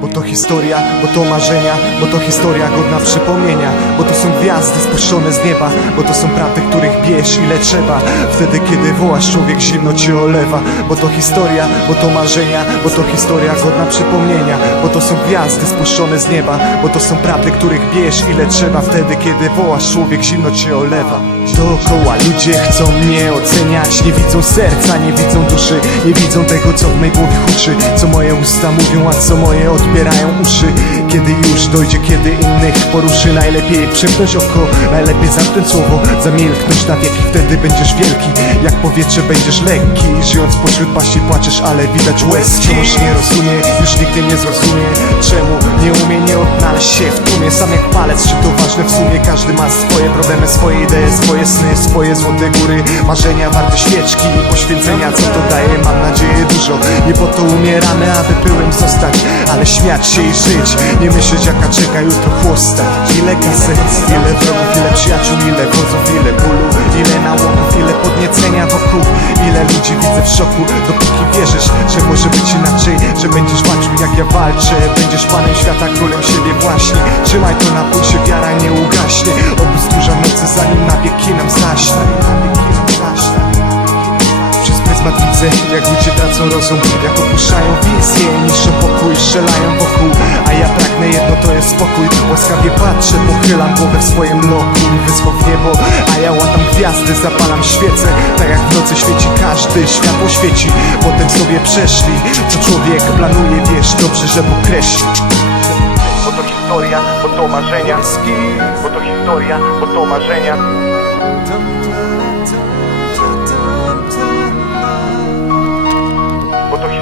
Bo to historia, bo to marzenia, bo to historia godna przypomnienia. Bo to są gwiazdy spuszczone z nieba Bo to są prawdy, których bierz ile trzeba. Wtedy kiedy wołasz człowiek zimno cię olewa. Bo to historia, bo to marzenia Bo to historia godna przypomnienia. Bo to są gwiazdy spuszczone z nieba Bo to są prawdy, których bierz ile trzeba. Wtedy kiedy wołasz człowiek zimno cię olewa Dookoła ludzie chcą mnie oceniać. Nie widzą serca, nie widzą duszy. Nie widzą tego co w mej głowie huczy. Co moje usta mówią, a co moje odbierają uszy. Kiedy już dojdzie, kiedy innych poruszy Najlepiej przymknąć oko, najlepiej zamknąć słowo Zamilknąć nad jaki wtedy będziesz wielki. Jak powietrze będziesz lekki. Żyjąc pośród paści płaczesz, ale widać łezki Wciąż nie rozumie, już nigdy nie zrozumie Czemu nie umie nie odnaleźć się w tłumie. Sam jak palec, czy to ważne w sumie? Każdy ma swoje problemy, swoje idee, swoje sny Swoje złote góry, marzenia warte świeczki i poświęcenia Co to daje, mam nadzieję dużo Nie po to umieramy, aby pyłem zostać Ale śmiać się i żyć, nie myśleć jaka czeka jutro chłosta. Ile kaset, ile wrogów, ile przyjaciół, ile wodzów, ile bólu Ile nałogów, ile podniecenia wokół. Ile ludzi widzę w szoku, dopóki wierzysz Że może być ja walczę Będziesz panem świata, królem siebie właśnie. Trzymaj to na pulsie, wiara nie ugaśnie. Oby duża nocy, zanim na wieki nam zaśnie widzę, jak ludzie tracą rozum Jak opuszczają wizję, niszczą pokój, strzelają wokół. A ja pragnę jedno, to jest spokój. Łaskawie patrzę, pochylam głowę w swoim loku Wyschło w niebo, a ja łatam gwiazdy Zapalam świecę, tak jak w nocy świeci każdy Światło świeci, potem sobie przeszli Co człowiek planuje, wiesz dobrze, że Bóg kreśli. Bo to historia, bo to marzenia. Bo to historia, bo to marzenia